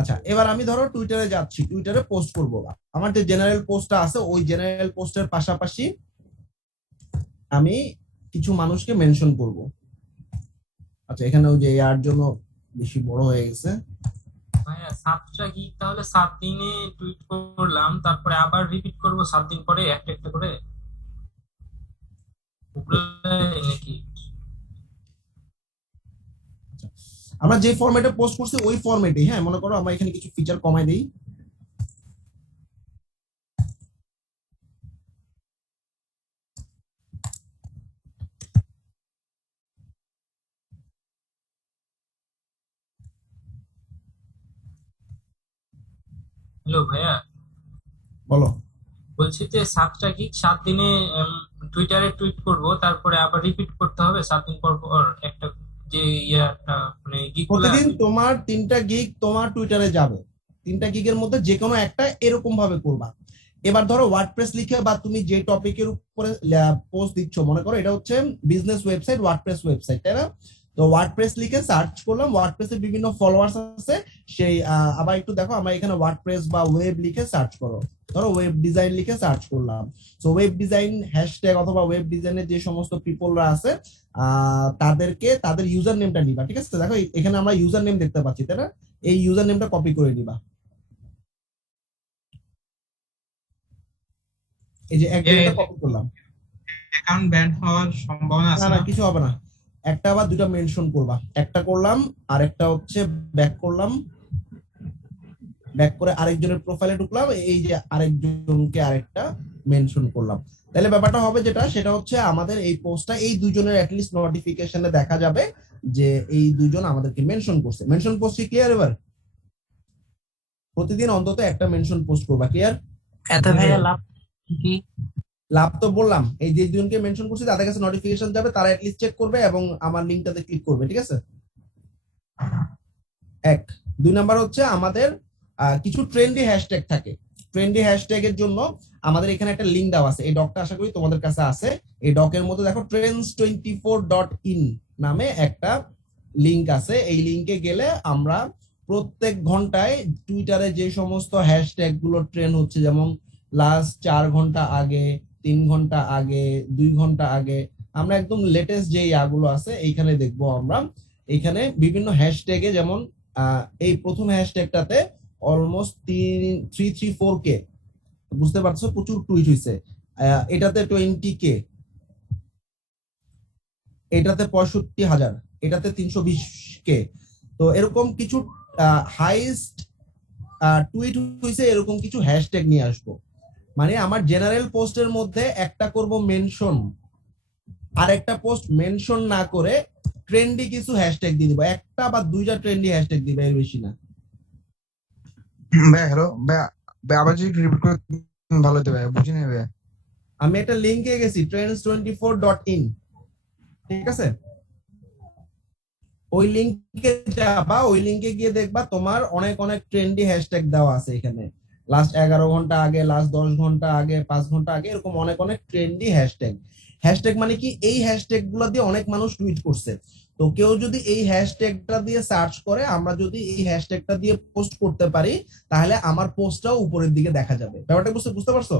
আচ্ছা, এবার আমি ধরো টুইটারে যাচ্ছি, টুইটারে পোস্ট করব। আমার যে জেনারেল পোস্টটা আছে ওই জেনারেল পোস্টের পাশাপাশি আমি কিছু মানুষকে মেনশন করব। আচ্ছা, এখানে ওই যে ইয়ার জন্য বেশি বড় হয়ে গেছে। ভাইয়া 7টা গিগ তাহলে 7 দিনে টুইট করলাম, তারপরে আবার রিপিট করব 7 দিন পরে একটা একটা করে, ওগুলো নাকি? আচ্ছা, আমরা যে ফরম্যাটে পোস্ট করছি ওই ফরম্যাটে, হ্যাঁ, মনে করো আমরা এখানে কিছু ফিচার কমাই দিই। হ্যালো ভাইয়া, বলো। বলছি যে 7টা গিগ 7 দিনে টুইটারে টুইট করব, তারপরে আবার রিপিট করতে হবে 7 দিন পর পর একটা, যে ইয়াটা মানে গিগ গুলা প্রতিদিন টুইট। তোমার 3টা গিগ তোমার টুইটারে যাবে, 3টা গিগের মধ্যে যে কোনো একটা এরকম ভাবে করবা। এবার ধরো ওয়ার্ডপ্রেস লিখে বা তুমি যে টপিকের উপরে পোস্ট দিচ্ছ, মনে করো এটা হচ্ছে বিজনেস ওয়েবসাইট, ওয়ার্ডপ্রেস ওয়েবসাইট, তাই না? তো ওয়ার্ডপ্রেস লিখে সার্চ করলাম, ওয়ার্ডপ্রেসের বিভিন্ন ফলোয়ার্স আছে সেই আবার একটু দেখো, আমরা এখানে ওয়ার্ডপ্রেস বা ওয়েব লিখে সার্চ করো, ধরো ওয়েব ডিজাইন লিখে সার্চ করলাম। তো ওয়েব ডিজাইন হ্যাশট্যাগ অথবা ওয়েব ডিজাইনের যে সমস্ত পিপলরা আছে তাদেরকে তাদের ইউজার নেমটা নিবা, ঠিক আছে? দেখো এখানে আমরা ইউজার নেম দেখতে পাচ্ছি, তাই না? এই ইউজার নেমটা কপি করে নিবা, এই যে একজনটা এর কপি করলাম। অ্যাকাউন্ট ব্যান হওয়ার সম্ভাবনা না আছে না, না? কিছু হবে না। একটা বা দুটা মেনশন করবা, একটা করলাম আর একটা হচ্ছে ব্যাক করলাম, ব্যাক করে আরেকজনের প্রোফাইলে ঢুকলাম, এই যে আরেকজনকে আরেকটা মেনশন করলাম। তাহলে ব্যাপারটা হবে যেটা, সেটা হচ্ছে আমাদের এই পোস্টটা এই দুজনের অ্যাটলিস্ট নোটিফিকেশনে দেখা যাবে যে এই দুজন আমাদেরকে মেনশন করছে। মেনশন পোস্ট কি ক্লিয়ার? এবার প্রতিদিন অন্তত একটা মেনশন পোস্ট করবা, ক্লিয়ার? এত ভাইয়া লাভ কি? লাভ তো বললাম, এই যে দুজনকে মেনশন করছি তাদের কাছে নোটিফিকেশন যাবে, তারা অ্যাটলিস্ট চেক করবে এবং আমার লিঙ্কটাতে ক্লিক করবে, ঠিক আছে? এক। দুই নাম্বার হচ্ছে আমাদের কিছু ট্রেন্ডি হ্যাশট্যাগ থাকে। ট্রেন্ডি হ্যাশট্যাগ এর জন্য আমাদের এখানে একটা লিঙ্ক দেওয়া আছে, এই ডকটা আশা করি তোমাদের কাছে আছে। এই ডকের মধ্যে দেখো trends24.in নামে একটা লিঙ্ক আছে। এই লিঙ্কে গেলে আমরা প্রত্যেক ঘন্টায় টুইটারে যে সমস্ত হ্যাশট্যাগ গুলো ট্রেন্ড হচ্ছে, যেমন লাস্ট 4 ঘন্টা আগে, 3 ঘন্টা আগে, 2 ঘন্টা আগে, আমরা একদম লেটেস্ট যে ইয়াগুলো আছে এইখানে দেখবো আমরা। এখানে বিভিন্ন হ্যাশট্যাগে যেমন এই প্রথম হ্যাশট্যাগটাতে অলমোস্ট 334K, বুঝতে পারছো, প্রচুর টুইট হয়েছে। এটাতে 20K, এটাতে 65,000, এটাতে 320K। তো এরকম কিছু হাইস্ট টুইট হয়েছে, এরকম কিছু হ্যাশট্যাগ নিয়ে আসবো। মানে আমার জেনারেল পোস্টের মধ্যে একটা করব মেনশন, আর একটা পোস্ট মেনশন না করে ট্রেন্ডি কিছু হ্যাশট্যাগ দিয়ে দিব, একটা বা দুইটা ট্রেন্ডি হ্যাশট্যাগ দিবে, এর বেশি না। ভাই হ্যালো ভাই, ভাই আবার যদি রিপিট করে ভালো হতো ভাই, বুঝিনি ভাই। আমি একটা লিঙ্কে গেছি, trends24.in, ঠিক আছে? ওই লিঙ্কে যাবা, ওই লিঙ্কে গিয়ে দেখবা তোমার অনেক অনেক ট্রেন্ডি হ্যাশট্যাগ দেওয়া আছে এখানে। লাস্ট 11 ঘন্টা আগে, লাস্ট 10 ঘন্টা আগে, 5 ঘন্টা আগে, এরকম অনেক অনেক ট্রেন্ডি হ্যাশট্যাগ। হ্যাশট্যাগ মানে কি, এই হ্যাশট্যাগ গুলো দিয়ে অনেক মানুষ টুইট করছে। তো কেউ যদি এই হ্যাশট্যাগটা দিয়ে সার্চ করে, আমরা যদি এই হ্যাশট্যাগটা দিয়ে পোস্ট করতে পারি, তাহলে আমার পোস্টটাও উপরের দিকে দেখা যাবে। ব্যাপারটা বুঝতে বুঝতে পারছো?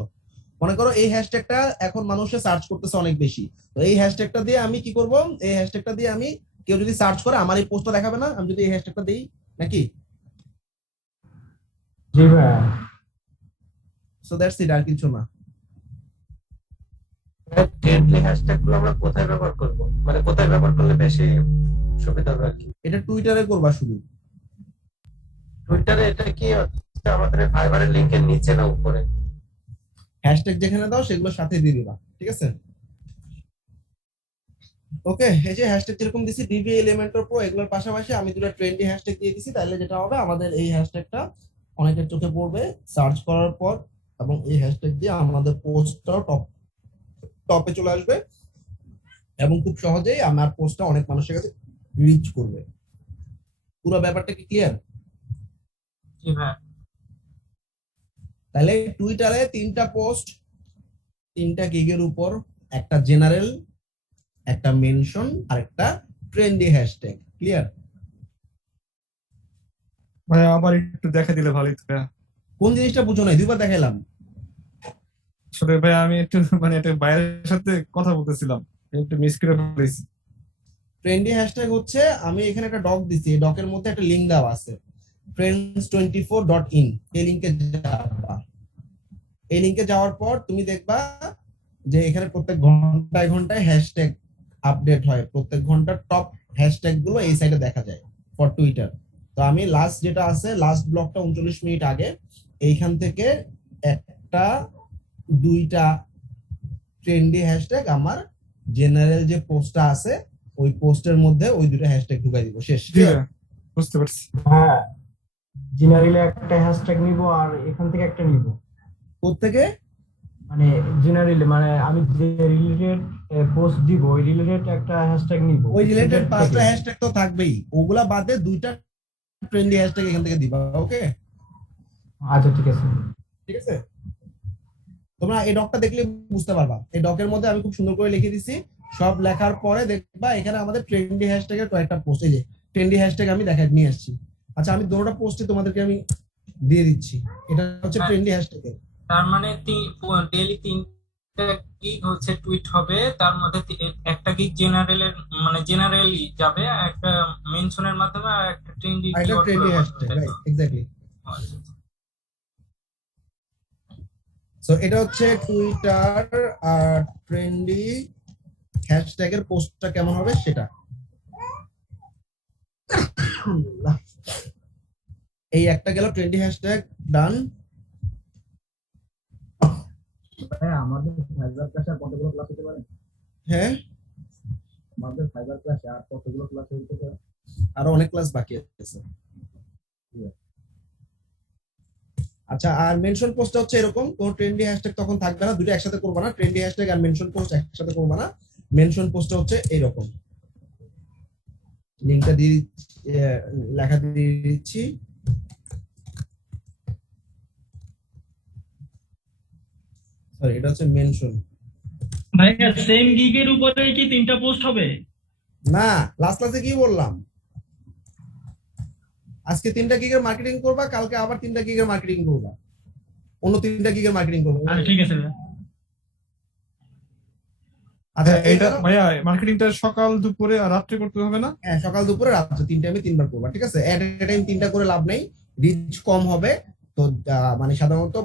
মনে করো এই হ্যাশট্যাগটা এখন মানুষে সার্চ করতেছে অনেক বেশি, তো এই হ্যাশট্যাগটা দিয়ে আমি কি করব, এই হ্যাশট্যাগটা দিয়ে আমি, কেউ যদি সার্চ করে আমার এই পোস্টটা দেখাবে না, আমি যদি এই হ্যাশট্যাগটা দিই, নাকি? জি ভাইয়া। সো দ্যাটস ইট, আর কিছু না। ট্রেন্ডলি হ্যাশট্যাগ গুলো আমরা কোথায় ব্যবহার করব, মানে কোথায় ব্যবহার করলে বেশি সুবিধা হবে আর কি? এটা টুইটারে করবা শুধু। টুইটারে এটা কি হচ্ছে, আমাদের ফাইবারের লিংকের নিচে না উপরে? হ্যাশট্যাগ যেখানে দাও সেগুলোর সাথে দিয়ে দিবা, ঠিক আছে? ওকে, এই যে হ্যাশট্যাগ যেরকম দিছি ডিভি এলিমেন্টর প্রো, এগুলোর পাশাপাশি আমি দুটো ট্রেন্ডি হ্যাশট্যাগ দিয়ে দিছি, তাহলে যেটা হবে আমাদের এই হ্যাশট্যাগটা অনেকের চোখে পড়বে সার্চ করার পর, এবং এই হ্যাশট্যাগ দিয়ে আমাদের পোস্টটাও টপে চলে আসবে, এবং খুব সহজেই আমার পোস্টটা অনেক মানুষের কাছে রিচ করবে। পুরো ব্যাপারটা কি ক্লিয়ার? জি ভাইয়া। তাহলে টুইটারে 3টা পোস্ট, 3টা গিগের উপর, একটা জেনারেল, একটা মেনশন আর একটা ট্রেন্ডি হ্যাশট্যাগ, ক্লিয়ার? ভাইয়া আবার একটু দেখা দিলে ভালোই তো ভাইয়া। কোন জিনিসটা বুঝো নাই? দুইবার দেখাইলাম। আসলে ভাইয়া আমি একটু মানে একটা বাইরের সাথে কথা বলতেছিলাম, একটু মিস করে ফেলেছি। ট্রেন্ডি হ্যাশট্যাগ হচ্ছে, আমি এখানে একটা ডক দিছি, এই ডকের মধ্যে একটা লিংক দেওয়া আছে friends24.in। এই লিংকে যাবা। এই লিংকে যাওয়ার পর তুমি দেখবা যে এখানে প্রত্যেক ঘন্টায় ঘন্টায় হ্যাশট্যাগ আপডেট হয়, প্রত্যেক ঘন্টার টপ হ্যাশট্যাগ গুলো এই সাইডে দেখা যায় ফর টুইটার। তো আমি লাস্ট যেটা আছে, লাস্ট ব্লকটা 39 মিনিট আগে, এইখান থেকে একটা দুইটা ট্রেন্ডি হ্যাশট্যাগ আমার জেনারেল যে পোস্টটা আছে ওই পোস্টের মধ্যে ওই দুটো হ্যাশট্যাগ ঢুকাই দিব, শেষ। জি ভাইয়া, বুঝতে পারছি। হ্যাঁ, জেনারেলে একটা হ্যাশট্যাগ নিব আর এখান থেকে একটা নিব। কোত্থেকে? মানে জেনারেলে মানে আমি যে রিলেটেড পোস্ট দিব ওই রিলেটেড একটা হ্যাশট্যাগ নিব। ওই রিলেটেড 5টা হ্যাশট্যাগ তো থাকবেই, ওগুলা বাদে দুইটা ট্রেন্ডি হ্যাশট্যাগ এখান থেকে দিবা। ওকে, আচ্ছা ঠিক আছে। ঠিক আছে। তোমরা এই ডকটা দেখলে বুঝতে পারবা, এই ডকের মধ্যে আমি খুব সুন্দর করে লিখে দিছি। সব লেখার পরে দেখবা এখানে আমাদের ট্রেন্ডি হ্যাশট্যাগের কয়েকটা পোস্ট, এই যে ট্রেন্ডি হ্যাশট্যাগ আমি দেখাই নিয়ে আসছি। আচ্ছা, আমি দুটোটা পোস্টে তোমাদেরকে আমি দিয়ে দিচ্ছি। এটা হচ্ছে ট্রেন্ডি হ্যাশট্যাগ। তার মানে ডেইলি 3টা গিগ হচ্ছে টুইট হবে, তার মধ্যে একটা গিগ জেনারেলের মানে জেনারেলি যাবে, একটা মেনশনের মাধ্যমে, আর একটা ট্রেন্ডি আর এটা trendy hashtag, right, exactly. So এটা হচ্ছে টুইটার আর ট্রেন্ডি হ্যাশট্যাগের পোস্টটা কেমন হবে সেটা। এই একটা গেল ট্রেন্ডি হ্যাশট্যাগ, ডান। আমাদের ফাইবার ক্লাসে আর কতগুলো ক্লাস হতে পারে? হ্যাঁ, আমাদের ফাইবার ক্লাসে আর কতগুলো ক্লাস হতে পারে? আরো অনেক ক্লাস বাকি আছে। আচ্ছা, আর মেনশন পোস্টটা হচ্ছে এরকম, কোন ট্রেন্ডি হ্যাশট্যাগ তখন থাকবে না, দুটো একসাথে করবা না, ট্রেন্ডি হ্যাশট্যাগ আর মেনশন পোস্ট একসাথে করবা না। মেনশন পোস্টটা হচ্ছে এইরকম, লিংকটা দিয়ে লেখা দিয়ে দিচ্ছি। সরি, এটা হচ্ছে মেনশন। ভাইয়া সেম গিগের উপরে কি 3টা পোস্ট হবে? না, লাস্ট ক্লাসে কি বললাম, আজকে 3টা গিগের মার্কেটিং করবা, কালকে আবার 3টা গিগের মার্কেটিং করবা, অন্য 3টা গিগের মার্কেটিং করবা। আচ্ছা ঠিক আছে ভাইয়া। আচ্ছা, এইটা ভাইয়া মার্কেটিংটা সকাল দুপুরে আর রাত্রে করতে হবে না? হ্যাঁ, সকাল দুপুরে রাত্রে 3 টাইমে 3বার করবা, ঠিক আছে। এট এ টাইম 3টা করে লাভ নেই, রিচ কম হবে। তো মানে সাধারণত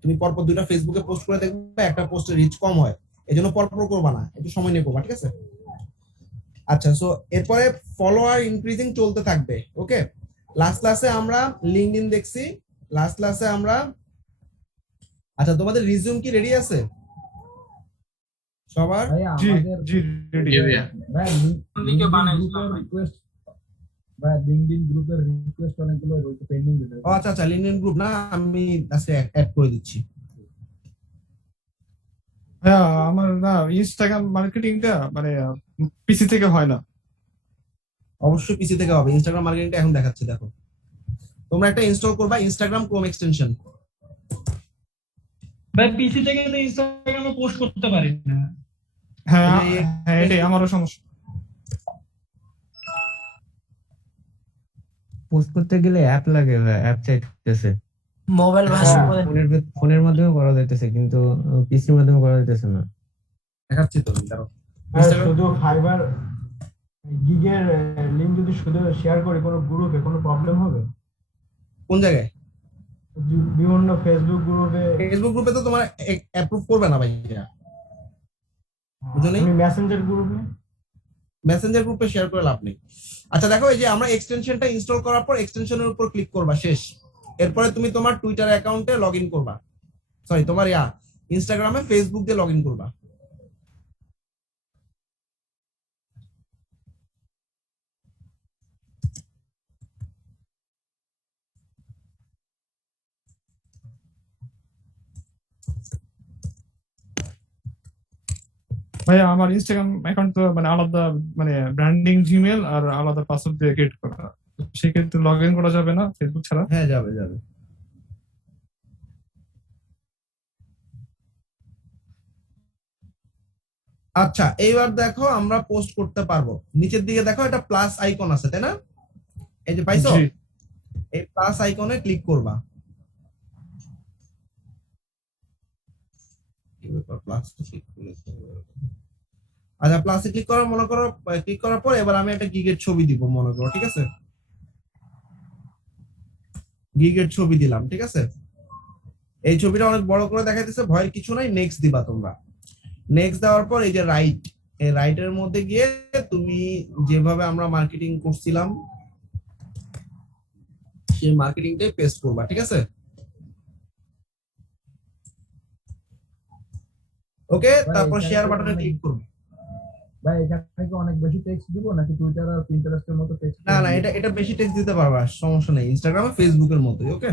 তুমি পরপর 2টা ফেসবুকে পোস্ট করে দেখবে, একটা পোস্টে রিচ কম হয়, এজন্য পরপর করবা না, একটু সময় নিয়ে করবা, ঠিক আছে। আচ্ছা, সো এরপরে ফলোয়ার ইনক্রিজিং চলতে থাকবে। ওকে, লাস্ট ক্লাসে আমরা লিংকডইন দেখছি, লাস্ট ক্লাসে আমরা, আচ্ছা তোমাদের রিজিউম কি রেডি আছে সবার? জি জি রেডি। দিকে বানাইছিলাম ভাই। লিংকডইন গ্রুপের রিকোয়েস্ট অনেকগুলো রয়েছে পেন্ডিং রয়েছে। ও আচ্ছা আচ্ছা, লিংকডইন গ্রুপ না, আমি আজকে অ্যাড করে দিচ্ছি। হ্যাঁ, আমার না ইনস্টাগ্রাম মার্কেটিংটা মানে পিসি থেকে হয় না। অবশ্যই পিসি থেকে হবে, ইনস্টাগ্রাম মার্কেটিংটা এখন দেখাচ্ছি, দেখো। তোমরা একটা ইনস্টল করবা, ইনস্টাগ্রাম ক্রোম এক্সটেনশন। ভাই পিসি থেকে তো ইনস্টাগ্রামে পোস্ট করতে পারি না। হ্যাঁ হ্যাঁ, এটাই আমারও সমস্যা। পোস্ট করতে গেলে অ্যাপ লাগে, অ্যাপ চাইতেছে। মোবাইল ভার্সন করে ফোনের মাধ্যমে করা যাইতেছে, কিন্তু পিসির মাধ্যমে করা যাইতেছে না। দেখাচ্ছি তো, দাঁড়াও। শুধু ফাইবার গিগের লিংক যদি শুধু শেয়ার করি কোনো গ্রুপে কোনো প্রবলেম হবে? কোন জায়গায়? বিভিন্ন ফেসবুক গ্রুপে। ফেসবুক গ্রুপে তো তোমার অ্যাপ্রুভ করবে না ভাই, বুঝো নাই? মেসেঞ্জার গ্রুপে, মেসেঞ্জার গ্রুপে শেয়ার করে লাভ নেই। আচ্ছা দেখো, এই যে আমরা এক্সটেনশনটা ইনস্টল করার পর এক্সটেনশনের উপর ক্লিক করবা, শেষ। এরপরে তুমি তোমার টুইটার অ্যাকাউন্টে লগ ইন করবা, সরি তোমার ইনস্টাগ্রামে ফেসবুক দিয়ে লগ ইন করবা। ভাইয়া আমার ইনস্টাগ্রাম অ্যাকাউন্ট তো মানে আলাদা, মানে ব্র্যান্ডিং জিমেল আর আলাদা পাসওয়ার্ড দিয়ে ক্রিয়েট করা, সেক্ষেত্রে লগ ইন করা যাবে না ফেসবুক ছাড়া? হ্যাঁ, যাবে যাবে। আচ্ছা, এইবার দেখো আমরা পোস্ট করতে পারবো। নিচের দিকে দেখো একটা প্লাস আইকন আছে, তাই না? এই যে পাইছো, জি এই প্লাস আইকনে ক্লিক করবা। আচ্ছা, প্লাসে ক্লিক করার মনে করো, ক্লিক করার পর এবার আমি একটা গিগের ছবি দিব মনে করো, ঠিক আছে? গিগের ছবি দিলাম, ঠিক আছে? এই ছবিটা অনেক বড় করে দেখাইতেছে, ভয়ের কিছু নাই, নেক্সট দিবা তোমরা। নেক্সট দেওয়ার পর এই যে রাইট, এই রাইটের মধ্যে গিয়ে তুমি যেভাবে আমরা মার্কেটিং করছিলাম সেই মার্কেটিংটাই পেস্ট করবা, ঠিক আছে? ওকে, তারপর শেয়ার বাটনে ক্লিক করবে। ভাই এখানে কি অনেক বেশি টেক্সট দিব নাকি টুইটার আর পিন্টারেস্টের মতো টেক্সট? না না, এটা বেশি টেক্সট দিতে পারবা, সমস্যা নেই। ইনস্টাগ্রামে ফেসবুকের মতোই। Okay,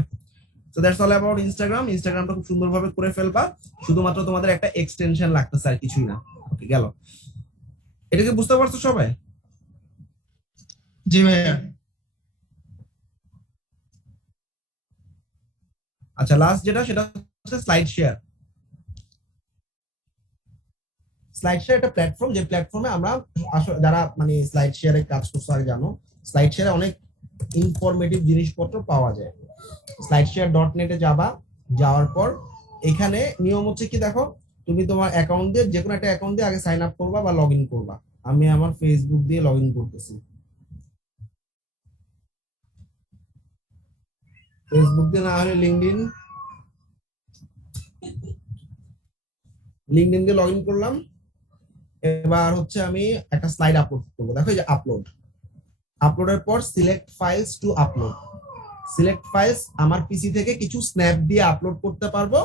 so that's all about Instagram. ইনস্টাগ্রামটা খুব সুন্দরভাবে করে ফেলবা, শুধুমাত্র তোমাদের একটা এক্সটেনশন লাগতেছে আর কিছুই না। ওকে, গেল। এটাকে বুঝতে পারছো সবাই? জি ভাইয়া। আচ্ছা, লাস্ট যেটা সেটা হচ্ছে স্লাইড শেয়ার। স্লাইড শেয়ার একটা প্ল্যাটফর্ম, যে প্ল্যাটফর্মে আমরা যারা মানে স্লাইড শেয়ারে কাজ করছো আর জানো, স্লাইড শেয়ারে অনেক ইনফরমেটিভ জিনিসপত্র পাওয়া যায়। স্লাইড শেয়ার .net এ যাবা, যাওয়ার পর এখানে নিয়ম হচ্ছে কি দেখো, তুমি তোমার অ্যাকাউন্ট দিয়ে, যে কোনো একটা অ্যাকাউন্ট দিয়ে আগে সাইন আপ করবা বা লগ ইন করবা। আমি আমার ফেসবুক দিয়ে লগ ইন করতেছি। ফেসবুক দিয়ে না হলে লিঙ্কডইন দিয়ে লগ ইন করলাম। এবার হচ্ছে আমি একটা স্লাইড আপলোড করবো। দেখো এই যে আপলোডের পর select files to upload. Select files, আমার পিসি থেকে কিছু স্ন্যাপ দিয়ে আপলোড করতে পারবো,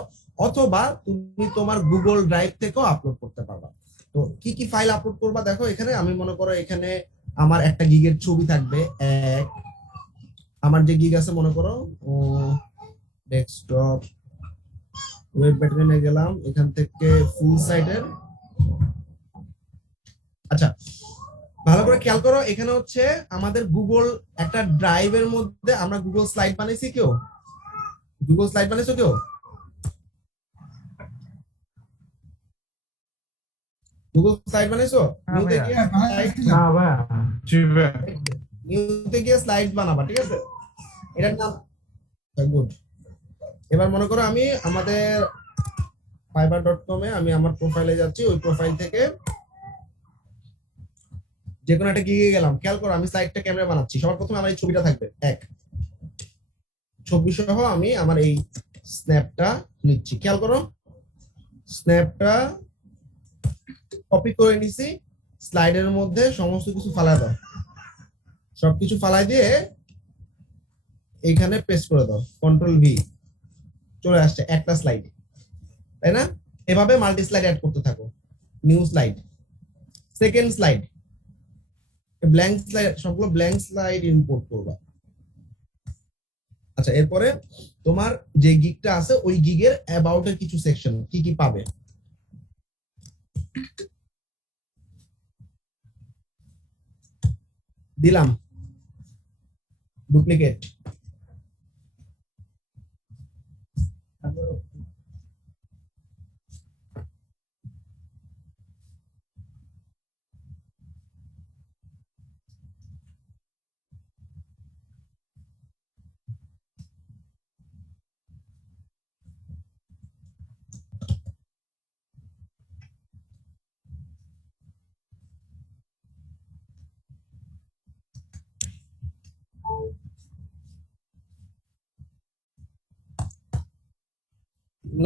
অথবা তুমি তোমার গুগল ড্রাইভ থেকেও আপলোড করতে পারবা। তো কি কি ফাইল আপলোড করবা দেখো এখানে। আমি মনে করো এখানে আমার একটা গিগের ছবি থাকবে, আমার যে গিগ আছে মনে করো ডেস্কটপ, ওয়েব প্যাটার্নে গেলাম, এখান থেকে ফুল সাইডের। আচ্ছা, ভালো করে খেয়াল করো, এখানে হচ্ছে আমাদের গুগল একটা ড্রাইভের মধ্যে আমরা গুগল স্লাইড বানাইছি। গুগল স্লাইড বানাইছো কেউ? গুগল স্লাইড বানাইছো? নিউতে গিয়ে না ভাই, জি ভাইয়া। নিউতে গিয়ে স্লাইড বানাবা, ঠিক আছে? এটার নাম গুড। এবার মনে করো আমি আমাদের fiverr.com এ আমি আমার প্রোফাইলে যাচ্ছি, ওই প্রোফাইল থেকে যে কোনো একটা গিগে গেলাম। খেয়াল করো আমি স্লাইডটা ক্যামেরা বানাচ্ছি। সবার প্রথমে আমার এই ছবিটা থাকবে, ছবি সহ আমি আমার এই স্ন্যাপটা নিচ্ছি। খেয়াল করো, স্ন্যাপটা কপি করে নিছি, স্লাইডের মধ্যে সমস্ত কিছু ফালাই দাও, সবকিছু ফালাই দিয়ে এইখানে পেস্ট করে দাও, Ctrl+V, চলে আসছে একটা স্লাইড, তাই না? এভাবে মাল্টি স্লাইড অ্যাড করতে থাকো। New slide, second slide, blank slide, সবগুলো ব্ল্যাঙ্ক স্লাইড ইম্পোর্ট করবা। আচ্ছা, এরপরে তোমার যে গিগটা আছে ওই গিগের অ্যাবাউট এর কিছু সেকশন কি কি পাবে, দিলাম, ডুপ্লিকেট।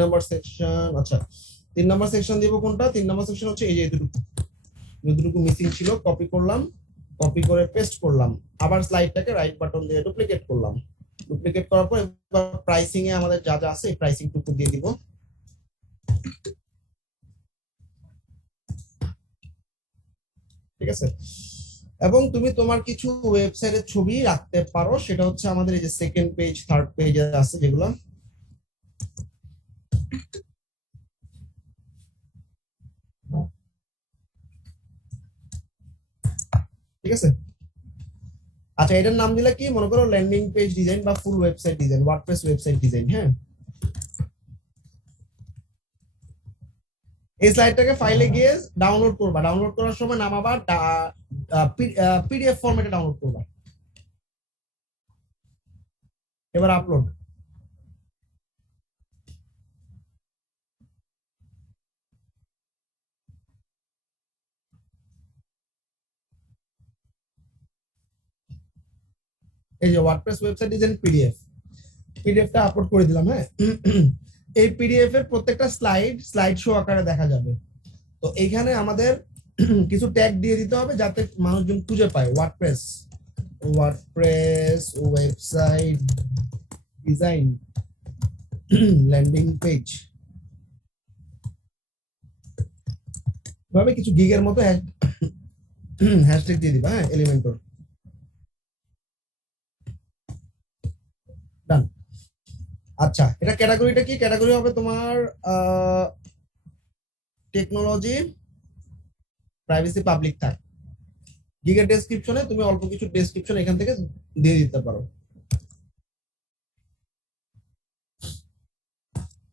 নাম্বার সেকশন, আচ্ছা 3 নাম্বার সেকশন দিব কোনটা? 3 নাম্বার সেকশন হচ্ছে এই যে এতটুকু মিসিং ছিল, কপি করলাম, কপি করে পেস্ট করলাম, আবার স্লাইডটাকে রাইট বাটন দিয়ে ডুপ্লিকেট করলাম। ডুপ্লিকেট করার পর এবার প্রাইসিং এ আমাদের যা যা আছে এই প্রাইসিং টুকু দিয়ে দিব। ঠিক আছে? এবং তুমি তোমার কিছু ওয়েবসাইটের ছবি রাখতে পারো, সেটা হচ্ছে আমাদের এই যে সেকেন্ড পেজ, থার্ড পেজ আছে যেগুলো। ঠিক আছে? আচ্ছা, এটার নাম দিলে কি, মনে করো ল্যান্ডিং পেজ ডিজাইন বা ফুল website design, WordPress website design. হ্যাঁ, এই স্লাইডটাকে ফাইলে গিয়ে ডাউনলোড করবা। ডাউনলোড করার সময় নামাবা, পিডিএফ ফরম্যাটে ডাউনলোড করবা। এবার আপলোড। এই যে ওয়ার্ডপ্রেস ওয়েবসাইট ডিজাইন পিডিএফটা আপলোড করে দিলাম। হ্যাঁ, এই পিডিএফ এর প্রত্যেকটা স্লাইড শো আকারে দেখা যাবে। তো এইখানে আমাদের কিছু ট্যাগ দিয়ে দিতে হবে যাতে মানুষজন খুঁজে পায়। WordPress website design landing page, ভাবে কিছু গিগের মতো হ্যাশট্যাগ দিয়ে দিবা। হ্যাঁ, এলিমেন্টর ডান। আচ্ছা, এটা ক্যাটাগরিটা কি? ক্যাটাগরি হবে তোমার টেকনোলজি, প্রাইভেসি, পাবলিক থাক। গিগের ডেসক্রিপশনে তুমি অল্প কিছু ডেসক্রিপশন এখান থেকে দিয়ে দিতে পারো।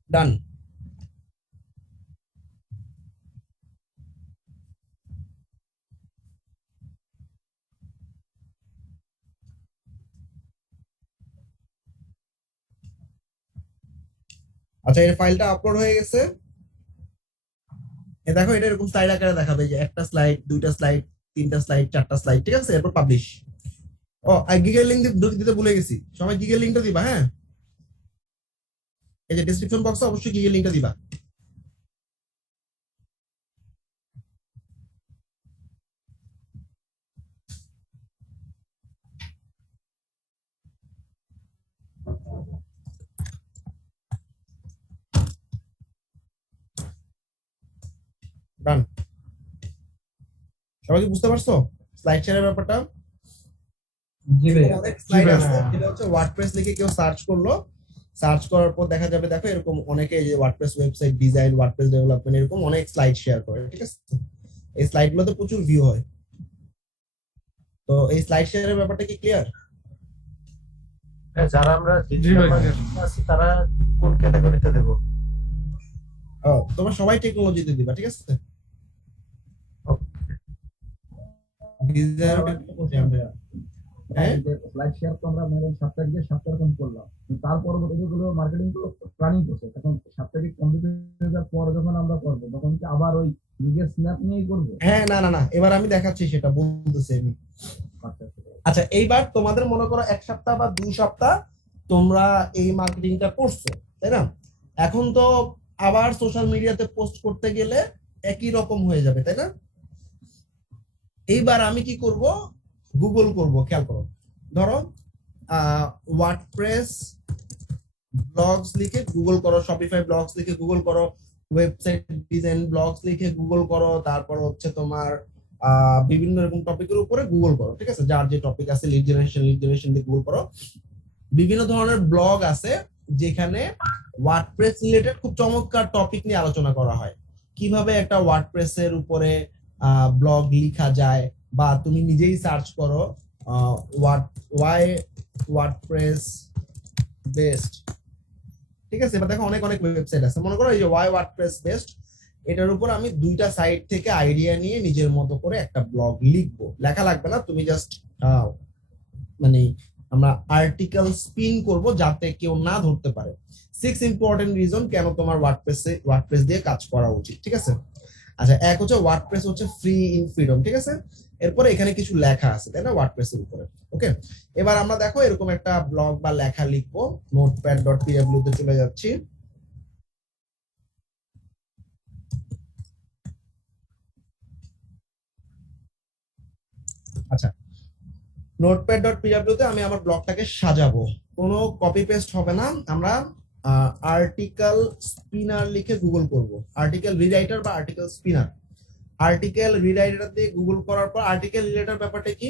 ডান। আচ্ছা, এর ফাইলটা আপলোড হয়ে গেছে। দেখো, এটা এরকম স্লাইড আকারে দেখাবে যে একটা স্লাইড, দুইটা স্লাইড, তিনটা স্লাইড, চারটা স্লাইড, ঠিক আছে? এরপর পাবলিশ। ও, গিগের লিংক দিতে ভুলে গেছি, সবাই গিগের লিংকটা দিবা। হ্যাঁ, এই যে ডেসক্রিপশন বক্সে অবশ্যই গিগের লিংকটা দিবা। ডান। সবাই কি বুঝতে পারছো স্লাইড শেয়ারের ব্যাপারটা? জি ভাইয়া। অনেক স্লাইড আছে, এটা হচ্ছে ওয়ার্ডপ্রেস লিখে কেউ সার্চ করলো, সার্চ করার পর দেখা যাবে, দেখো এরকম অনেকে যে WordPress website design, WordPress development, এরকম অনেক স্লাইড শেয়ার করে, ঠিক আছে? এই স্লাইডগুলোতে প্রচুর ভিউ হয়। তো এই স্লাইড শেয়ারের ব্যাপারটা কি ক্লিয়ার? যারা আমরা জি ভাই। আছি তারা কোন ক্যাটাগরিতে দেব? তোমরা সবাই টেকনোলজিতে দিবা, ঠিক আছে? স্লাইড শেয়ার তো আমরা মানে সাপ্তাহিক রকম করলাম, তার পরবর্তীতে গুলো মার্কেটিং গুলো প্ল্যানিং করছে, তখন সাপ্তাহিক কম্পিউটার পর যখন আমরা করবো তখন কি আবার ওই নিজের স্ন্যাপ নিয়েই করবো? হ্যাঁ, না না না, এবার আমি দেখাচ্ছি, সেটা বলতেছি আমি। আচ্ছা, এইবার তোমাদের মনে করো 1 সপ্তাহ বা 2 সপ্তাহ তোমরা এই মার্কেটিংটা করছো, তাই না? এখন তো আবার সোশ্যাল মিডিয়াতে পোস্ট করতে গেলে একই রকম হয়ে যাবে, তাই না? এইবার আমি কি করব? গুগল করব। খেয়াল করো, ধরো ওয়ার্ডপ্রেস ব্লগস লিখে গুগল করো, শপিফাই ব্লগস লিখে গুগল করো, ওয়েবসাইট ডিজাইন ব্লগস লিখে গুগল করো, তারপর হচ্ছে তোমার বিভিন্ন রকম টপিকের উপরে গুগল করো, ঠিক আছে? যার যে টপিক আছে, লিড জেনারেশন দিয়ে গুগল করো। বিভিন্ন ধরনের ব্লগ আছে যেখানে ওয়ার্ডপ্রেস রিলেটেড খুব চমৎকার টপিক নিয়ে আলোচনা করা হয়। কিভাবে একটা ওয়ার্ডপ্রেস এর উপরে ব্লগ লেখা যায়, বা তুমি নিজেই সার্চ করো ওয়াই ওয়ার্ডপ্রেস বেস্ট, ঠিক আছে? এবার দেখো অনেক ওয়েবসাইট আছে, মনে করো এই যে ওয়াই ওয়ার্ডপ্রেস বেস্ট, এটার উপর আমি 2টা সাইট থেকে আইডিয়া নিয়ে নিজের মতো করে একটা ব্লগ লিখবো। লেখা লাগবে না, তুমি জাস্ট মানে আমরা আর্টিকেল স্পিন করব যাতে কেউ না ধরতে পারে। 6 ইম্পর্টেন্ট রিজন কেন তোমার ওয়ার্ডপ্রেস দিয়ে কাজ করা উচিত, ঠিক আছে? আচ্ছা, এক হচ্ছে ওয়ার্ডপ্রেস হচ্ছে ফ্রি ইন ফ্রিডম, ঠিক আছে? এরপরে এখানে কিছু লেখা আছে, তাই না, ওয়ার্ডপ্রেস এর উপরে। ওকে, এবার আমরা দেখো এরকম একটা ব্লগ বা লেখা লিখবো। নোটপ্যাড.pw তে চলে যাচ্ছি। আচ্ছা, নোটপ্যাড.pw তে আমি আমার ব্লগটাকে সাজাবো। কোনো কপি পেস্ট হবে না, আমরা আর্টিকেল স্পিনার লিখে গুগল করব। আর্টিকেল রিরাইটার বা আর্টিকেল স্পিনার। আর্টিকেল রিরাইটার দিয়ে গুগল করার পর আর্টিকেল রিলেটার ব্যাপারটা কি?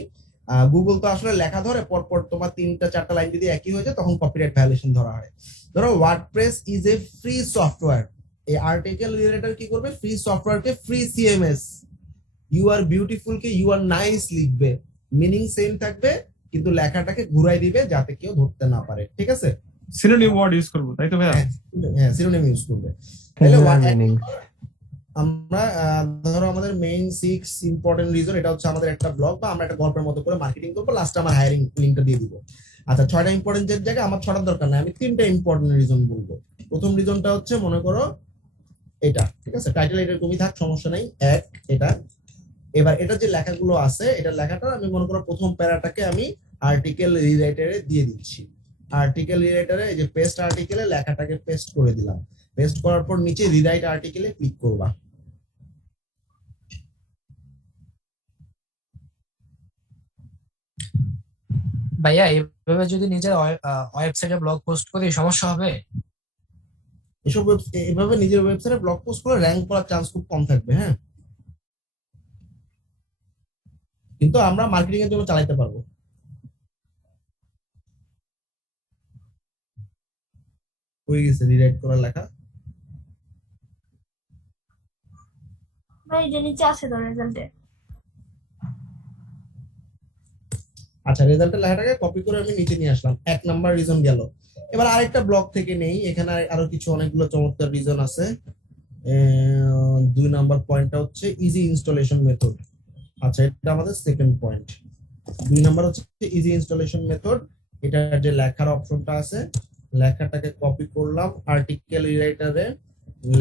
গুগল তো আসলে লেখা ধরে, পরপর তোমার 3টা-4টা লাইন যদি একই হয়ে যায় তখন কপিরাইট ভায়োলেশন ধরা হয়। ধরো WordPress is a free software, এই আর্টিকেল রিলেটার কি করবে? ফ্রি সফটওয়্যারকে free CMS, you are beautiful কে ইউ আর নাইস লিখবে, মিনিং সেম থাকবে কিন্তু লেখাটাকে ঘুরাই দিবে যাতে কেউ ধরতে না পারে, ঠিক আছে? সিনোনিম ওয়ার্ড ইউজ করব, তাই তো ভাইয়া? হ্যাঁ, সিনোনিম ইউজ করবে। আমরা ধরো আমাদের মেইন 6 ইম্পর্টেন্ট রিজন, এটা হচ্ছে আমাদের একটা ব্লগ বা আমরা একটা গল্পের মতো করে মার্কেটিং করবো, লাস্টে আমার হায়ারিং লিংকটা দিয়ে দিব। আচ্ছা 6টা ইম্পর্টেন্টের জায়গায় আমার 6টার দরকার নাই, আমি 3টা ইম্পর্টেন্ট রিজন বলবো। প্রথম রিজনটা হচ্ছে মনে করো এটা, ঠিক আছে, টাইটেল এরকমই থাক, সমস্যা নাই, এক এটা। এবার এটা যে লেখাগুলো আছে, এটা লেখাটা আমি মনে করো প্রথম প্যারাটাকে আমি আর্টিকেল রিরাইটারে দিয়ে দিচ্ছি। আর্টিকেল রিরাইটারে এই যে পেস্ট আর্টিকেলে লেখাটাকে পেস্ট করে দিলাম। পেস্ট করার পর নিচে রিরাইট আর্টিকেলে ক্লিক করবা। ভাইয়া এইভাবে যদি নিজের ওয়েবসাইটে ব্লগ পোস্ট করি সমস্যা হবে? এসব এভাবে নিজের ওয়েবসাইটে ব্লগ পোস্ট করে র্যাঙ্ক করার চান্স খুব কম থাকবে, হ্যাঁ, কিন্তু আমরা মার্কেটিং এর জন্য চালাতে পারবো। হয়ে গেছে রিরাইট করার লেখা। ভাই যে নিচে আছে তো রেজাল্টে। আচ্ছা রেজাল্টের লেখাটাকে কপি করে আমি নিচে নিয়ে আসলাম, 1 নাম্বার রিজন গেল। এবার আরেকটা ব্লগ থেকে নেই, এখানে আরো কিছু অনেকগুলো চমৎকার রিজন আছে। 2 নাম্বার পয়েন্টটা হচ্ছে ইজি ইনস্টলেশন মেথড। আচ্ছা এটা আমাদের সেকেন্ড পয়েন্ট। 2 নাম্বার হচ্ছে ইজি ইনস্টলেশন মেথড। এটার যে লেখার অপশনটা আছে, লেখাটাকে কপি করলাম, আর্টিকেল রিরাইটারে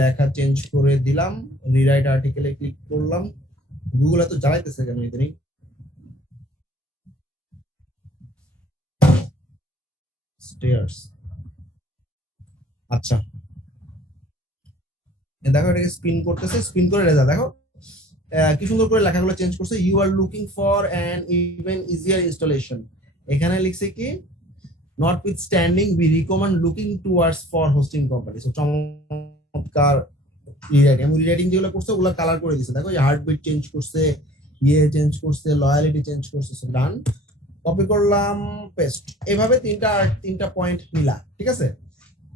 লেখা চেঞ্জ করে দিলাম, রিরাইট আর্টিকেলে ক্লিক করলাম। গুগল এত জ্বালাইতেছে কেন ইদানিং? স্টেয়ার্স। আচ্ছা দেখো এটাকে স্পিন করতেছে, স্পিন করে রেজা দেখো কি সুন্দর করে লেখাগুলো চেঞ্জ করছে। You are looking for an even easier installation. এখানে লিখছে কি notwithstanding we recommend looking towards for hosting company. So চমৎকার রিরাইটিং। আমি রিরাইটিং যেগুলো করছে ওগুলো কালার করে দিছে, দেখো হার্টবিট চেঞ্জ করছে, ইয়ে চেঞ্জ করছে, লয়ালিটি চেঞ্জ করছে। সো ডান, কপি করলাম, পেস্ট। এভাবে তিনটা পয়েন্ট নিলা, ঠিক আছে।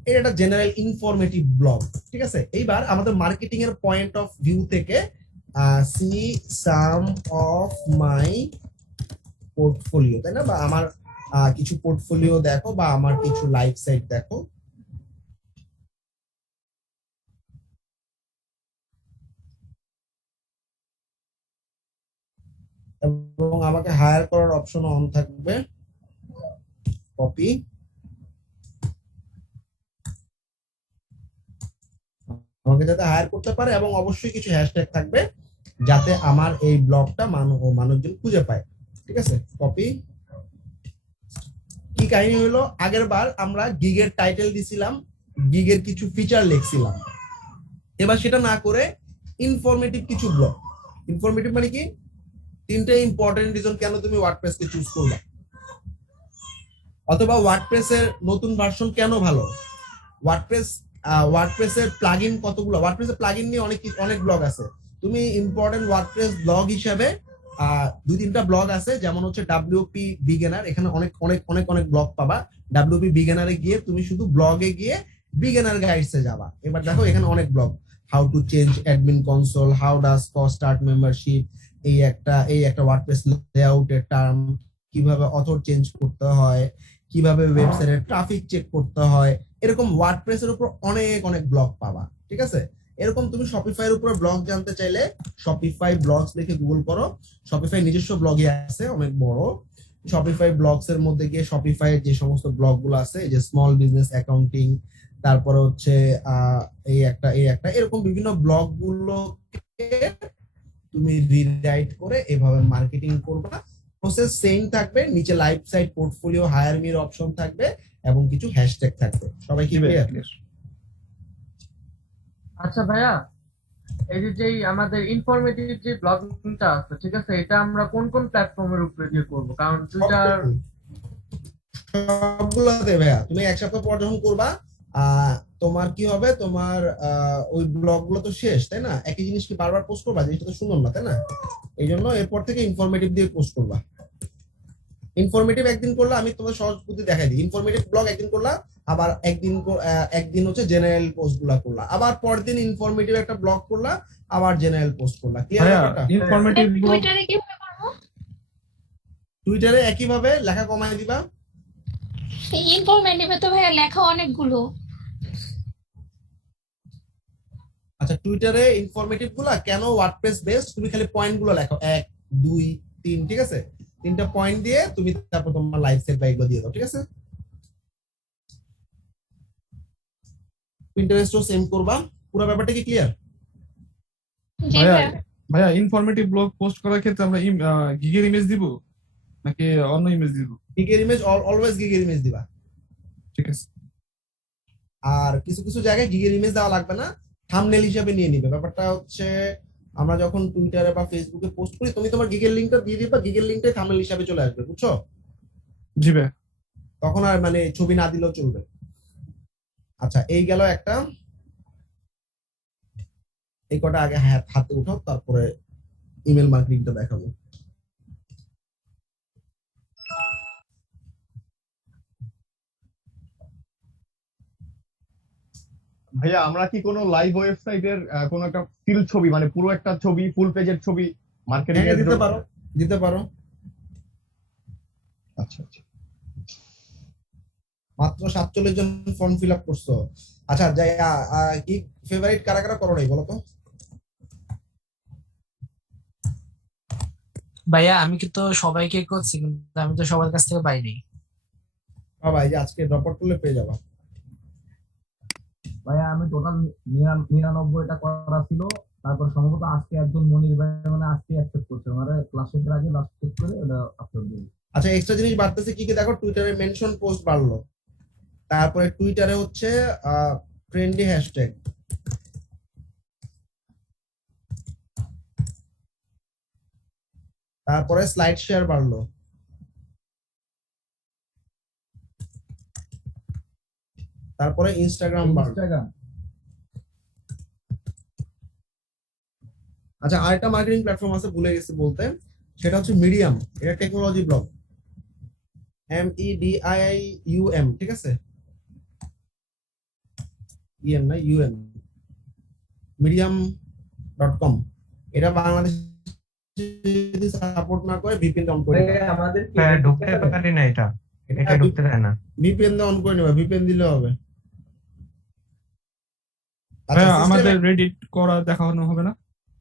এটা একটা জেনারেল ইনফরমেটিভ ব্লগ, ঠিক আছে। এইবার আমাদের মার্কেটিং এর পয়েন্ট অফ ভিউ থেকে see some of my portfolio, তাই না, বা আমার কিছু পোর্টফোলিও দেখো, বা আমার কিছু লাইভ সাইট দেখো। এবং আমাকে হায়ার করার অপশন অন থাকবে। কপি, আমাকে যাতে হায়ার করতে পারে, এবং অবশ্যই কিছু হ্যাশট্যাগ থাকবে যাতে আমার এই ব্লগটা মানুষজন খুঁজে পায়, ঠিক আছে। কপি। কি কাহিনী হলো, আগের বার আমরা গিগের টাইটেল দিছিলাম, গিগের কিছু ফিচার লিখছিলাম। এবার সেটা না করে ইনফরমেটিভ কিছু ব্লগ। ইনফরমেটিভ মানে কি, 3টে ইম্পর্টেন্ট রিজন কেন তুমি ওয়ার্ডপ্রেসকে চুজ করবে, অথবা ওয়ার্ডপ্রেসের নতুন ভার্সন কেন ভালো, ওয়ার্ডপ্রেসের প্লাগইন কতগুলো, ওয়ার্ডপ্রেসের প্লাগইন নিয়ে অনেক ব্লগ আছে। তুমি ইম্পর্টেন্ট ওয়ার্ডপ্রেস ব্লগ হিসেবে 2-3টা ব্লগ আছে, যেমন হচ্ছে WP বিগিনার। এখানে অনেক অনেক অনেক অনেক ব্লগ পাবা। WP বিগিনারে গিয়ে তুমি শুধু ব্লগে গিয়ে বিগিনার গাইডসে যাবা। এবার দেখো এখানে অনেক blog, how to change admin console, how does cost start membership, এই একটা ওয়ার্ডপ্রেস লেআউটের টার্ম, কিভাবে অথর চেঞ্জ করতে হয়, কিভাবে ওয়েবসাইটের ট্রাফিক চেক করতে হয়। এরকম ওয়ার্ডপ্রেসের উপর অনেক অনেক ব্লগ পাবা, ঠিক আছে। এরকম তুমি শপিফাই এর উপর ব্লগ জানতে চাইলে শপিফাই ব্লগস লিখে গুগল করো। শপিফাই নিজস্ব ব্লগই আছে অনেক বড়। শপিফাই ব্লগস এর মধ্যে গিয়ে শপিফাই এর যে সমস্ত ব্লগ গুলো আছে, এই যে স্মল বিজনেস অ্যাকাউন্টিং, তারপরে হচ্ছে এই একটা এরকম বিভিন্ন ব্লগ গুলোকে তুমি রিরাইট করে এভাবে মার্কেটিং করবা। প্রসেস সেম থাকবে, নিচে live site, portfolio, hire me option থাকবে, এবং কিছু হ্যাশট্যাগ থাকবে। সবাই কি ক্লিয়ার? আচ্ছা ভাইয়া, এই যে আমাদের ইনফরমেটিভ যে ব্লগিংটা আছে, ঠিক আছে, এটা আমরা কোন কোন প্ল্যাটফর্মের উপরে দিয়ে করব? কারণ টুইটার সবগুলোতে ভাইয়া। তুমি 1 সপ্তাহ পর যখন করবা, তোমার কি হবে, তোমার ওই ব্লগ গুলো তো শেষ, তাই না? একই জিনিস কি বারবার পোস্ট করবা? জিনিসটা তো সুন্দর না, তাই না? এই জন্য এরপর থেকে ইনফরমেটিভ দিয়ে পোস্ট করবা। ইনফরমেটিভ একদিন করলে আমি তোমার সহজ বুদ্ধি দেখাই দিই। ইনফরমেটিভ ব্লগ একদিন করলা, আবার একদিন হচ্ছে জেনারেল পোস্ট গুলা করলা, আবার পরদিন ইনফরমেটিভ একটা ব্লগ করলা, আবার জেনারেল পোস্ট করলা। ক্লিয়ার? ইনফরমেটিভ ব্লগ টুইটারে কিভাবে করব? টুইটারে একই ভাবে লেখা কমায় দিবা। ইনফরমেটিভে তো ভাইয়া লেখা অনেকগুলো। আচ্ছা টুইটারে ইনফরমেটিভ গুলা কেন ওয়ার্ডপ্রেস বেসড, তুমি খালি পয়েন্ট গুলো লেখো 1 2 3, ঠিক আছে। 3টা পয়েন্ট দিয়ে তুমি তারপর তোমার লাইভ সেট বা এগুলো দিয়ে দাও, ঠিক আছে? পিন্টারেস্টও সেম করবা। পুরো ব্যাপারটা কি ক্লিয়ার? জি ভাইয়া ভাইয়া। ভাইয়া ইনফরমেটিভ ব্লগ পোস্ট করার ক্ষেত্রে আমরা গিগের ইমেজ দিব নাকি অন্য ইমেজ দিব? গিগের ইমেজ, অলওয়েজ গিগের ইমেজ দিবা। ঠিক আছে। আর কিছু কিছু জায়গায় গিগের ইমেজ দেওয়া লাগবে না, থাম্বনেল হিসেবে নিয়ে নিবে। ব্যাপারটা হচ্ছে আমরা যখন টুইটারে বা ফেসবুকে পোস্ট করি, তুমি তোমার গিগের লিংকটা দিয়ে দিবা, গিগের লিংকটাই থাম্বনেল হিসেবে চলে আসবে, বুঝছো? জি ভাইয়া। তখন আর মানে ছবি না দিলেও চলবে। আচ্ছা, এই গেল একটা। এই কটা আগে হাতে উঠাও, তারপরে ইমেল মার্কেটিংটা দেখাবো। ভাইয়া আমরা কি কোনো লাইভ ওয়েবসাইটের কোনো একটা স্টিল ছবি, মানে পুরো একটা ছবি, ফুল পেজের ছবি মার্কেটিং এর দিতে পারো, দিতে পারো। আচ্ছা আচ্ছা। মাত্র 47 জন ফর্ম ফিল আপ করছো। আচ্ছা, যাই কি ফেভারিট কারা কারা করো নাই বলো তো? ভাইয়া আমি কিন্তু সবাইকে করছি, কিন্তু আমি তো সবার কাছ থেকে পাইনি। বাবা, এই যে আজকে ড্রপ আউট করলে পেয়ে যাবা। ভাইয়া আমি টোটাল 99টা করা ছিল, তারপর সম্ভবত আজকে একজন মনির ভাই মানে আজকে অ্যাকসেপ্ট করছে, মানে ক্লাস শেষের আগে লাস্ট চেক করে ওটা আপলোড দিই। আচ্ছা, এক্সট্রা জিনিস বাড়তেছে কি কি দেখো, টুইটারে মেনশন পোস্ট বাড়লো, তারপরে টুইটারে হচ্ছে ট্রেন্ডি হ্যাশট্যাগ, তারপরে স্লাইড শেয়ার বাড়লো, তারপরে ইনস্টাগ্রাম বাড়লো। ইনস্টাগ্রাম। আচ্ছা, আরেকটা মার্কেটিং প্ল্যাটফর্ম আছে, ভুলে গেছি বলতে, সেটা হচ্ছে মিডিয়াম। এটা টেকনোলজি ব্লগ, MEDIUM, ঠিক আছে? ইএম না, ইউএম, medium.com। এটা বাংলাদেশ যদি সাপোর্ট না করে ভিপিএন অন করে আমাদের ঢুকতে পারি না, এটা ঢুকতে দেয় না। ভিপিএন অন করে নেবে, ভিপিএন দিলে হবে। আচ্ছা, ভাইয়া আমাদের রেডিট করা দেখানো হবে না?